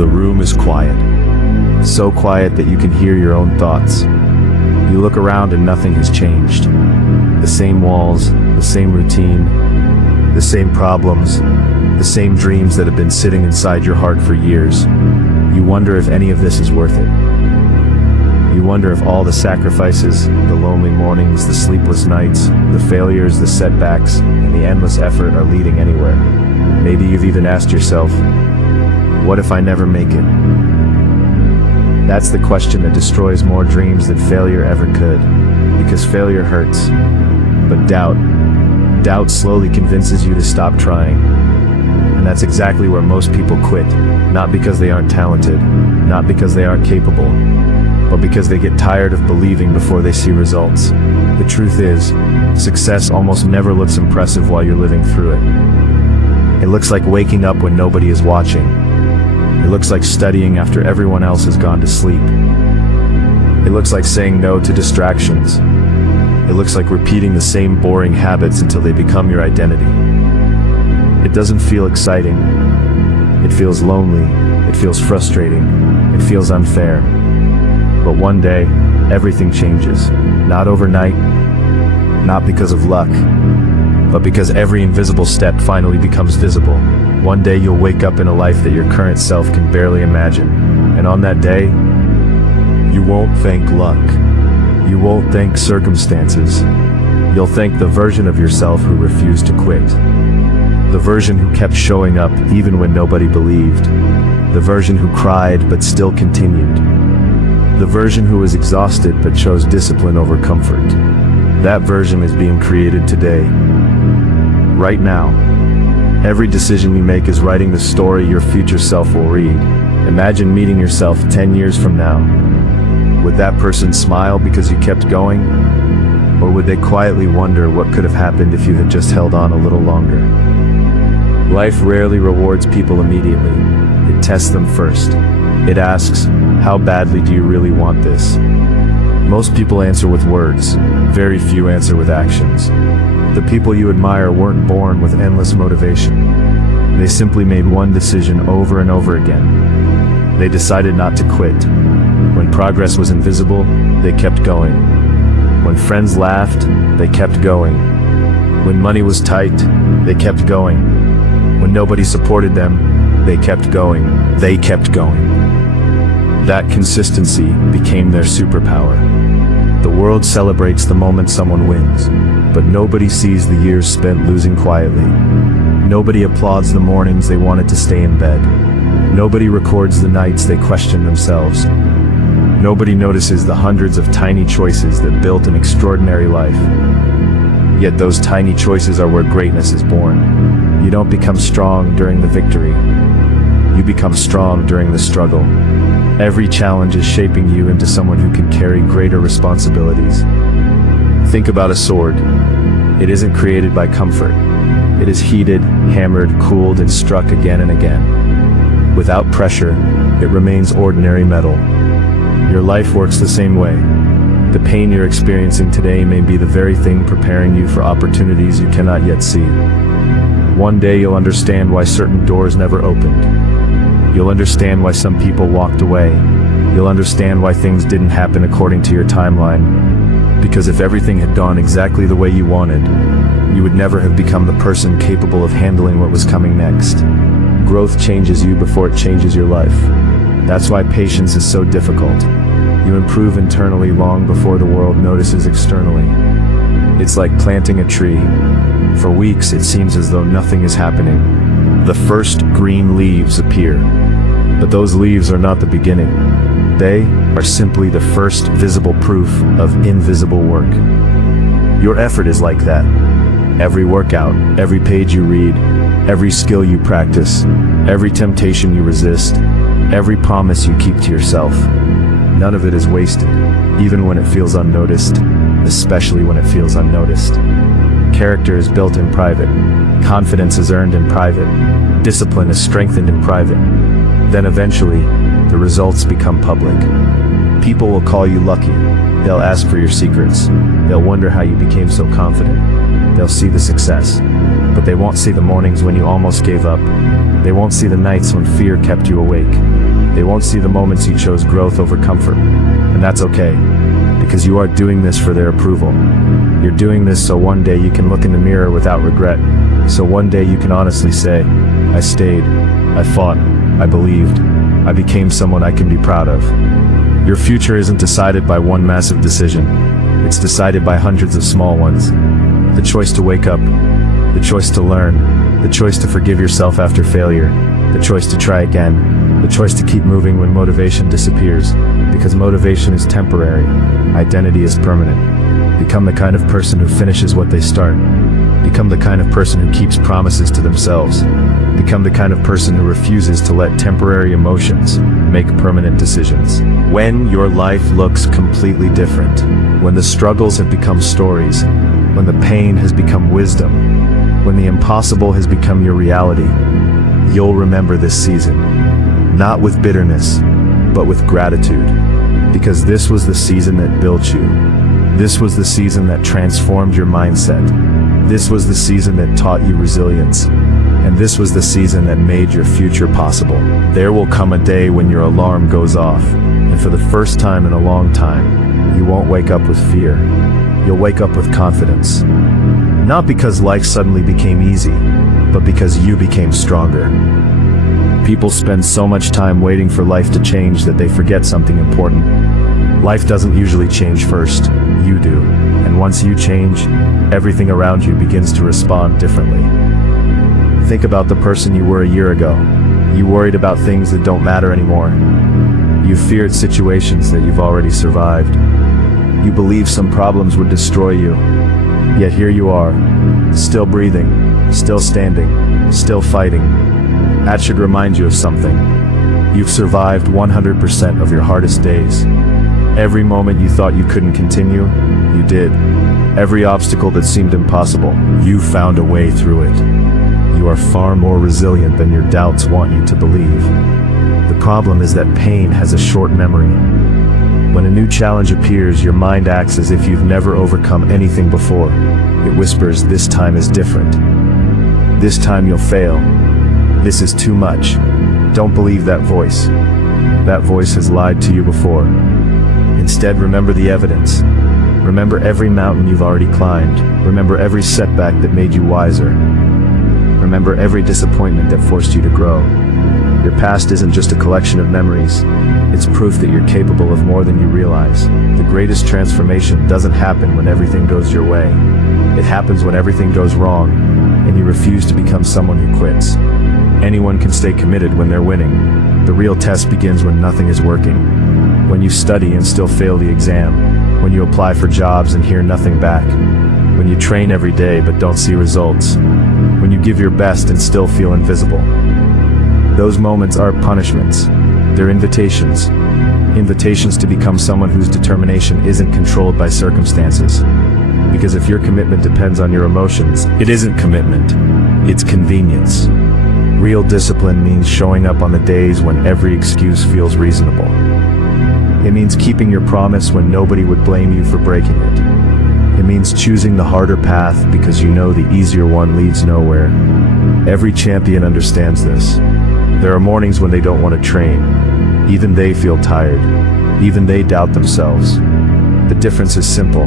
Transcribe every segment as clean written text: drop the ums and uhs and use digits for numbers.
The room is quiet. So quiet that you can hear your own thoughts. You look around and nothing has changed. The same walls, the same routine, the same problems, the same dreams that have been sitting inside your heart for years. You wonder if any of this is worth it. You wonder if all the sacrifices, the lonely mornings, the sleepless nights, the failures, the setbacks, and the endless effort are leading anywhere. Maybe you've even asked yourself, what if I never make it? That's the question that destroys more dreams than failure ever could. Because failure hurts. But doubt slowly convinces you to stop trying. And that's exactly where most people quit. Not because they aren't talented, not because they aren't capable, but because they get tired of believing before they see results. The truth is, success almost never looks impressive while you're living through it. It looks like waking up when nobody is watching. It looks like studying after everyone else has gone to sleep. It looks like saying no to distractions. It looks like repeating the same boring habits until they become your identity. It doesn't feel exciting. It feels lonely. It feels frustrating. It feels unfair. But one day, everything changes. Not overnight, not because of luck, but because every invisible step finally becomes visible. One day you'll wake up in a life that your current self can barely imagine. And on that day, you won't thank luck. You won't thank circumstances. You'll thank the version of yourself who refused to quit. The version who kept showing up even when nobody believed. The version who cried but still continued. The version who was exhausted but chose discipline over comfort. That version is being created today. Right now. Every decision you make is writing the story your future self will read. Imagine meeting yourself 10 years from now. Would that person smile because you kept going? Or would they quietly wonder what could have happened if you had just held on a little longer? Life rarely rewards people immediately. It tests them first. It asks, how badly do you really want this? Most people answer with words. Very few answer with actions. The people you admire weren't born with endless motivation. They simply made one decision over and over again. They decided not to quit. When progress was invisible, they kept going. When friends laughed, they kept going. When money was tight, they kept going. When nobody supported them, they kept going. They kept going. That consistency became their superpower. The world celebrates the moment someone wins, but nobody sees the years spent losing quietly. Nobody applauds the mornings they wanted to stay in bed. Nobody records the nights they questioned themselves. Nobody notices the hundreds of tiny choices that built an extraordinary life. Yet those tiny choices are where greatness is born. You don't become strong during the victory. You become strong during the struggle. Every challenge is shaping you into someone who can carry greater responsibilities. Think about a sword. It isn't created by comfort. It is heated, hammered, cooled, and struck again and again. Without pressure, it remains ordinary metal. Your life works the same way. The pain you're experiencing today may be the very thing preparing you for opportunities you cannot yet see. One day you'll understand why certain doors never opened. You'll understand why some people walked away. You'll understand why things didn't happen according to your timeline. Because if everything had gone exactly the way you wanted, you would never have become the person capable of handling what was coming next. Growth changes you before it changes your life. That's why patience is so difficult. You improve internally long before the world notices externally. It's like planting a tree. For weeks it seems as though nothing is happening. The first green leaves appear. But those leaves are not the beginning. They are simply the first visible proof of invisible work. Your effort is like that. Every workout, every page you read, every skill you practice, every temptation you resist, every promise you keep to yourself. None of it is wasted, even when it feels unnoticed, especially when it feels unnoticed. Character is built in private. Confidence is earned in private. Discipline is strengthened in private. Then eventually, the results become public. People will call you lucky. They'll ask for your secrets. They'll wonder how you became so confident. They'll see the success, but they won't see the mornings when you almost gave up. They won't see the nights when fear kept you awake. They won't see the moments you chose growth over comfort. And that's okay, because you are doing this for their approval. You're doing this so one day you can look in the mirror without regret. So one day you can honestly say, I stayed, I fought, I believed, I became someone I can be proud of. Your future isn't decided by one massive decision. It's decided by hundreds of small ones. The choice to wake up, the choice to learn, the choice to forgive yourself after failure, the choice to try again, the choice to keep moving when motivation disappears, because motivation is temporary, identity is permanent. Become the kind of person who finishes what they start. Become the kind of person who keeps promises to themselves. Become the kind of person who refuses to let temporary emotions make permanent decisions. When your life looks completely different, when the struggles have become stories, when the pain has become wisdom, when the impossible has become your reality, you'll remember this season, not with bitterness, but with gratitude, because this was the season that built you. This was the season that transformed your mindset. This was the season that taught you resilience. And this was the season that made your future possible. There will come a day when your alarm goes off, and for the first time in a long time, you won't wake up with fear. You'll wake up with confidence. Not because life suddenly became easy, but because you became stronger. People spend so much time waiting for life to change that they forget something important. Life doesn't usually change first, you do. And once you change, everything around you begins to respond differently. Think about the person you were a year ago. You worried about things that don't matter anymore. You feared situations that you've already survived. You believed some problems would destroy you. Yet here you are, still breathing, still standing, still fighting. That should remind you of something. You've survived 100% of your hardest days. Every moment you thought you couldn't continue, you did. Every obstacle that seemed impossible, you found a way through it. You are far more resilient than your doubts want you to believe. The problem is that pain has a short memory. When a new challenge appears, your mind acts as if you've never overcome anything before. It whispers, this time is different. This time you'll fail. This is too much. Don't believe that voice. That voice has lied to you before. Instead, remember the evidence. Remember every mountain you've already climbed. Remember every setback that made you wiser. Remember every disappointment that forced you to grow. Your past isn't just a collection of memories. It's proof that you're capable of more than you realize. The greatest transformation doesn't happen when everything goes your way. It happens when everything goes wrong, and you refuse to become someone who quits. Anyone can stay committed when they're winning. The real test begins when nothing is working. When you study and still fail the exam. When you apply for jobs and hear nothing back. When you train every day but don't see results. When you give your best and still feel invisible. Those moments aren't punishments. They're invitations. Invitations to become someone whose determination isn't controlled by circumstances. Because if your commitment depends on your emotions, it isn't commitment. It's convenience. Real discipline means showing up on the days when every excuse feels reasonable. It means keeping your promise when nobody would blame you for breaking it. It means choosing the harder path because you know the easier one leads nowhere. Every champion understands this. There are mornings when they don't want to train. Even they feel tired. Even they doubt themselves. The difference is simple.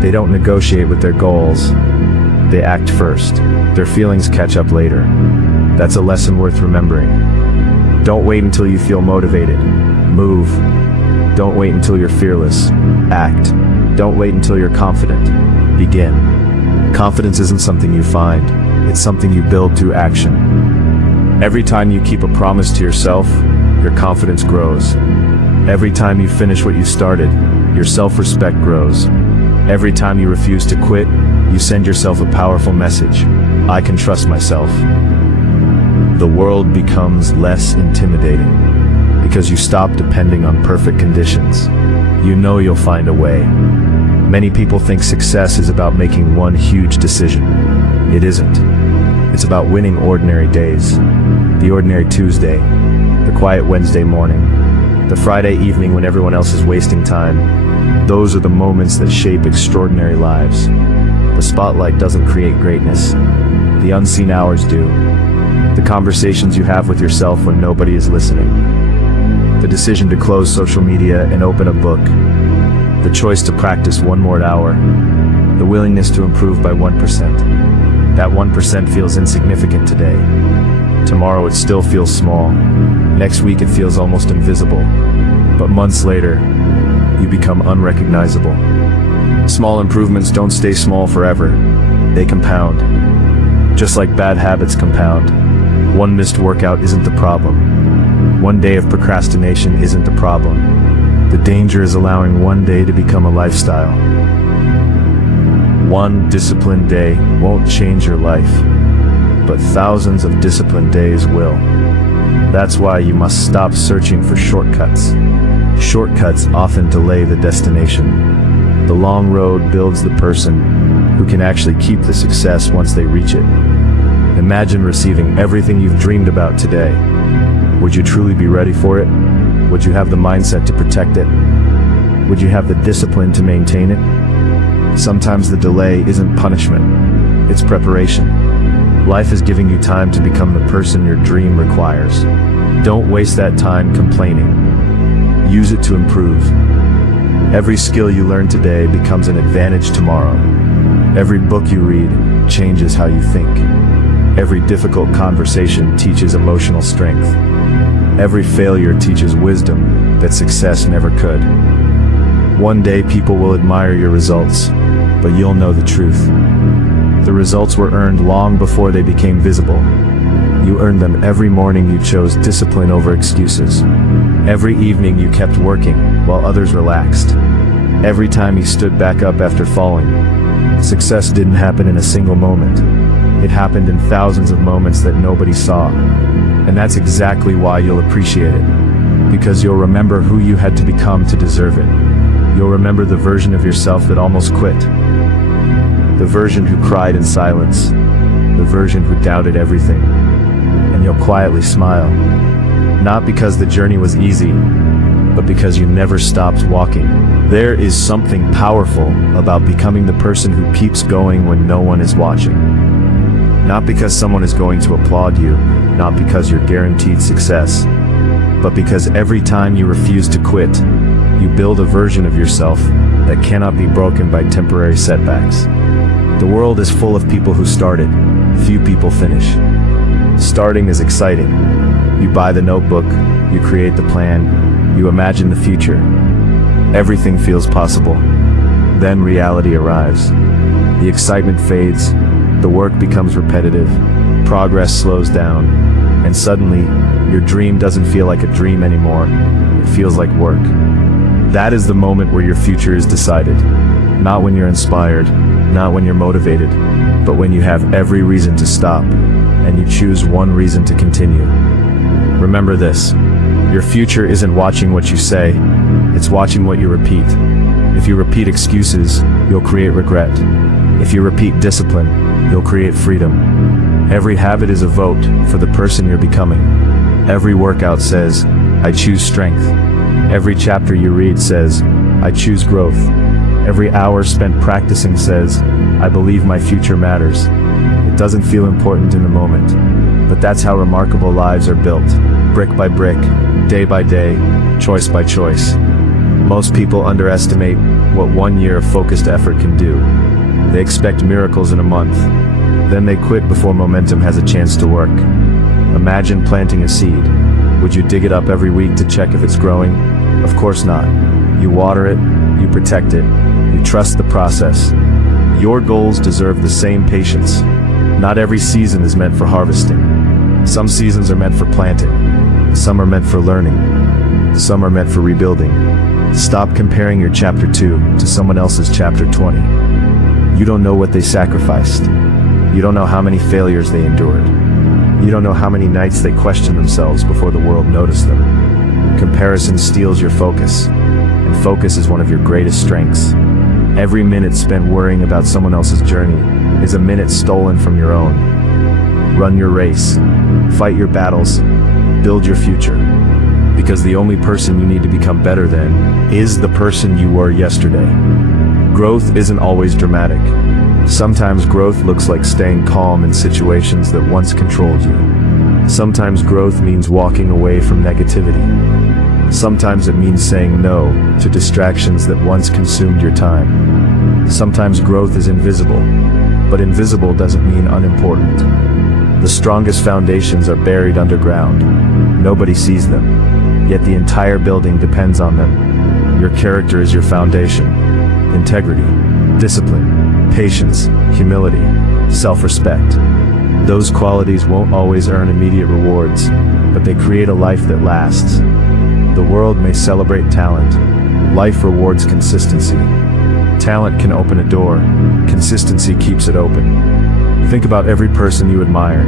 They don't negotiate with their goals. They act first. Their feelings catch up later. That's a lesson worth remembering. Don't wait until you feel motivated. Move. Don't wait until you're fearless. Act. Don't wait until you're confident. Begin. Confidence isn't something you find. It's something you build through action. Every time you keep a promise to yourself, your confidence grows. Every time you finish what you started, your self-respect grows. Every time you refuse to quit, you send yourself a powerful message. I can trust myself. The world becomes less intimidating because you stop depending on perfect conditions. You know you'll find a way. Many people think success is about making one huge decision. It isn't. It's about winning ordinary days. The ordinary Tuesday, the quiet Wednesday morning, the Friday evening when everyone else is wasting time. Those are the moments that shape extraordinary lives. The spotlight doesn't create greatness. The unseen hours do. The conversations you have with yourself when nobody is listening. decision to close social media and open a book, the choice to practice one more hour, the willingness to improve by 1%. That 1% feels insignificant today. Tomorrow it still feels small. Next week it feels almost invisible. But months later, you become unrecognizable. Small improvements don't stay small forever. They compound. Just like bad habits compound. One missed workout isn't the problem. One day of procrastination isn't the problem. The danger is allowing one day to become a lifestyle. One disciplined day won't change your life, but thousands of disciplined days will. That's why you must stop searching for shortcuts. Shortcuts often delay the destination. The long road builds the person who can actually keep the success once they reach it. Imagine receiving everything you've dreamed about today. Would you truly be ready for it? Would you have the mindset to protect it? Would you have the discipline to maintain it? Sometimes the delay isn't punishment, it's preparation. Life is giving you time to become the person your dream requires. Don't waste that time complaining. Use it to improve. Every skill you learn today becomes an advantage tomorrow. Every book you read changes how you think. Every difficult conversation teaches emotional strength. Every failure teaches wisdom that success never could. One day people will admire your results, but you'll know the truth. The results were earned long before they became visible. You earned them every morning you chose discipline over excuses. Every evening you kept working while others relaxed. Every time you stood back up after falling. Success didn't happen in a single moment. It happened in thousands of moments that nobody saw. And that's exactly why you'll appreciate it. Because you'll remember who you had to become to deserve it. You'll remember the version of yourself that almost quit. The version who cried in silence. The version who doubted everything. And you'll quietly smile. Not because the journey was easy, but because you never stopped walking. There is something powerful about becoming the person who keeps going when no one is watching. Not because someone is going to applaud you, not because you're guaranteed success, but because every time you refuse to quit, you build a version of yourself that cannot be broken by temporary setbacks. The world is full of people who started, few people finish. Starting is exciting. You buy the notebook, you create the plan, you imagine the future. Everything feels possible. Then reality arrives. The excitement fades, the work becomes repetitive, progress slows down, and suddenly, your dream doesn't feel like a dream anymore. It feels like work. That is the moment where your future is decided. Not when you're inspired, not when you're motivated, but when you have every reason to stop, and you choose one reason to continue. Remember this, your future isn't watching what you say, it's watching what you repeat. If you repeat excuses, you'll create regret. If you repeat discipline, you'll create freedom. Every habit is a vote for the person you're becoming. Every workout says, I choose strength. Every chapter you read says, I choose growth. Every hour spent practicing says, I believe my future matters. It doesn't feel important in the moment, but that's how remarkable lives are built, brick by brick, day by day, choice by choice. Most people underestimate what 1 year of focused effort can do. They expect miracles in a month. Then they quit before momentum has a chance to work. Imagine planting a seed. Would you dig it up every week to check if it's growing? Of course not. You water it, you protect it, you trust the process. Your goals deserve the same patience. Not every season is meant for harvesting. Some seasons are meant for planting. Some are meant for learning. Some are meant for rebuilding. Stop comparing your chapter 2 to someone else's chapter 20. You don't know what they sacrificed. You don't know how many failures they endured. You don't know how many nights they questioned themselves before the world noticed them. Comparison steals your focus, and focus is one of your greatest strengths. Every minute spent worrying about someone else's journey is a minute stolen from your own. Run your race, fight your battles, build your future. Because the only person you need to become better than is the person you were yesterday. Growth isn't always dramatic. Sometimes growth looks like staying calm in situations that once controlled you. Sometimes growth means walking away from negativity. Sometimes it means saying no to distractions that once consumed your time. Sometimes growth is invisible, but invisible doesn't mean unimportant. The strongest foundations are buried underground. Nobody sees them, yet the entire building depends on them. Your character is your foundation. Integrity, discipline, patience, humility, self-respect. Those qualities won't always earn immediate rewards, but they create a life that lasts. The world may celebrate talent. Life rewards consistency. Talent can open a door. Consistency keeps it open. Think about every person you admire.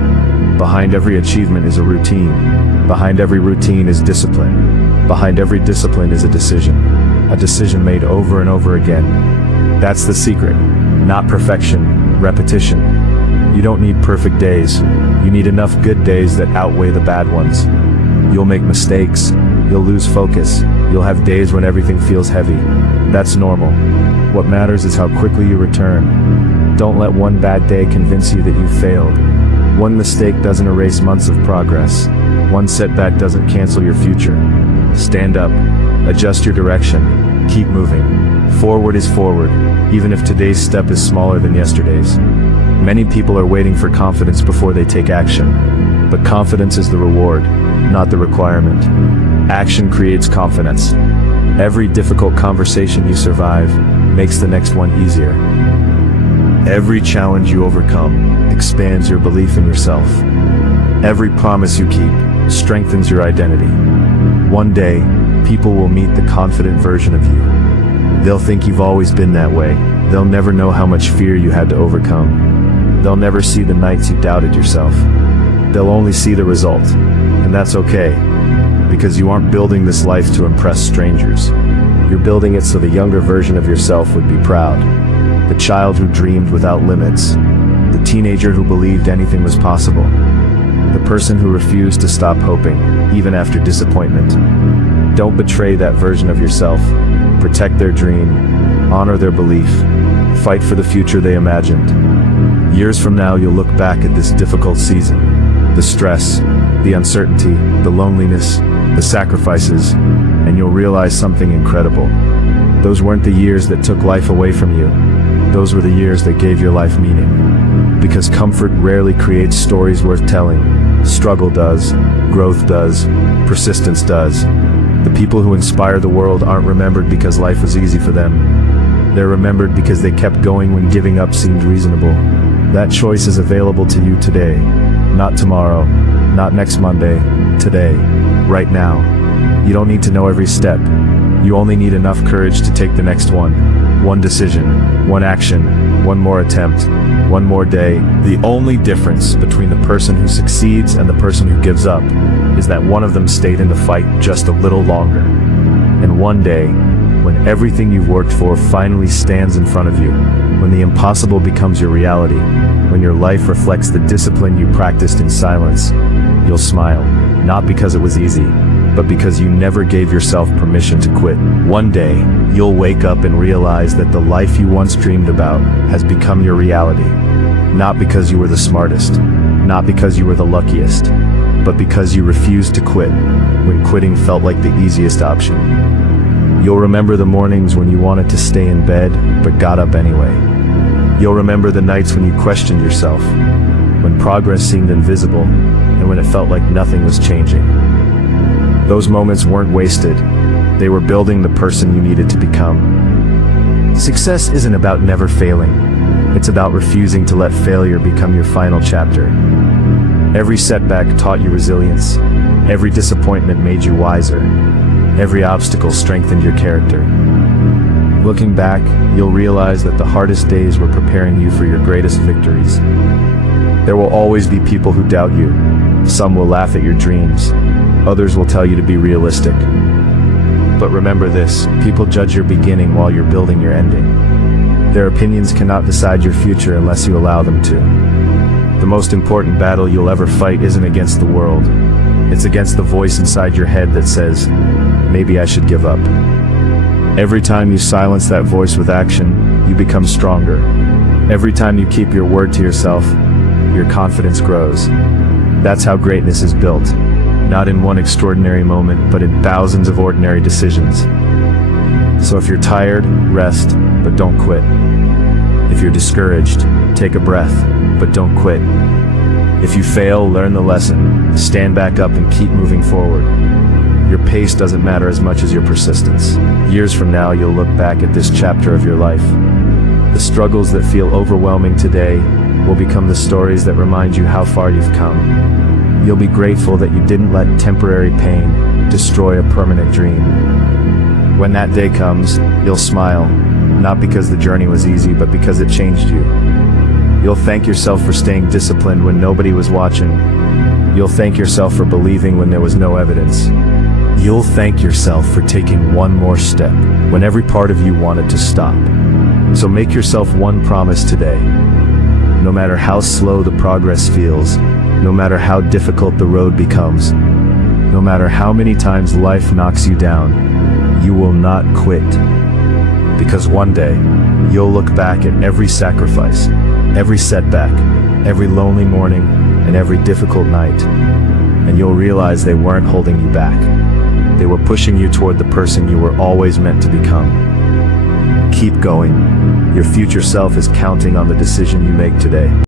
Behind every achievement is a routine. Behind every routine is discipline. Behind every discipline is a decision made over and over again. That's the secret. Not perfection, repetition. You don't need perfect days. You need enough good days that outweigh the bad ones. You'll make mistakes. You'll lose focus. You'll have days when everything feels heavy. That's normal. What matters is how quickly you return. Don't let one bad day convince you that you failed. One mistake doesn't erase months of progress. One setback doesn't cancel your future. Stand up. Adjust your direction. Keep moving. Forward is forward, even if today's step is smaller than yesterday's. Many people are waiting for confidence before they take action. But confidence is the reward, not the requirement. Action creates confidence. Every difficult conversation you survive makes the next one easier. Every challenge you overcome expands your belief in yourself. Every promise you keep strengthens your identity. One day, people will meet the confident version of you. They'll think you've always been that way. They'll never know how much fear you had to overcome. They'll never see the nights you doubted yourself. They'll only see the result. And that's okay, because you aren't building this life to impress strangers. You're building it so the younger version of yourself would be proud. The child who dreamed without limits. The teenager who believed anything was possible. The person who refused to stop hoping, even after disappointment. Don't betray that version of yourself. Protect their dream. Honor their belief. Fight for the future they imagined. Years from now, you'll look back at this difficult season. The stress, the uncertainty, the loneliness, the sacrifices, and you'll realize something incredible. Those weren't the years that took life away from you. Those were the years that gave your life meaning. Because comfort rarely creates stories worth telling. Struggle does, growth does, persistence does. The people who inspire the world aren't remembered because life was easy for them. They're remembered because they kept going when giving up seemed reasonable. That choice is available to you today. Not tomorrow, not next Monday, today, right now. You don't need to know every step. You only need enough courage to take the next one. One decision, one action, one more attempt, one more day. The only difference between the person who succeeds and the person who gives up is that one of them stayed in the fight just a little longer. And one day, when everything you've worked for finally stands in front of you, when the impossible becomes your reality, when your life reflects the discipline you practiced in silence, you'll smile, not because it was easy, but because you never gave yourself permission to quit. One day, you'll wake up and realize that the life you once dreamed about has become your reality. Not because you were the smartest, not because you were the luckiest, but because you refused to quit, when quitting felt like the easiest option. You'll remember the mornings when you wanted to stay in bed, but got up anyway. You'll remember the nights when you questioned yourself, when progress seemed invisible, and when it felt like nothing was changing. Those moments weren't wasted. They were building the person you needed to become. Success isn't about never failing. It's about refusing to let failure become your final chapter. Every setback taught you resilience. Every disappointment made you wiser. Every obstacle strengthened your character. Looking back, you'll realize that the hardest days were preparing you for your greatest victories. There will always be people who doubt you. Some will laugh at your dreams. Others will tell you to be realistic. But remember this, people judge your beginning while you're building your ending. Their opinions cannot decide your future unless you allow them to. The most important battle you'll ever fight isn't against the world. It's against the voice inside your head that says, maybe I should give up. Every time you silence that voice with action, you become stronger. Every time you keep your word to yourself, your confidence grows. That's how greatness is built. not in one extraordinary moment, but in thousands of ordinary decisions. So if you're tired, rest, but don't quit. If you're discouraged, take a breath, but don't quit. If you fail, learn the lesson, stand back up and keep moving forward. Your pace doesn't matter as much as your persistence. Years from now, you'll look back at this chapter of your life. The struggles that feel overwhelming today will become the stories that remind you how far you've come. You'll be grateful that you didn't let temporary pain destroy a permanent dream. When that day comes, you'll smile, not because the journey was easy, but because it changed you. You'll thank yourself for staying disciplined when nobody was watching. You'll thank yourself for believing when there was no evidence. You'll thank yourself for taking one more step when every part of you wanted to stop. So make yourself one promise today. No matter how slow the progress feels, no matter how difficult the road becomes, no matter how many times life knocks you down, you will not quit. Because one day, you'll look back at every sacrifice, every setback, every lonely morning, and every difficult night, and you'll realize they weren't holding you back. They were pushing you toward the person you were always meant to become. Keep going. Your future self is counting on the decision you make today.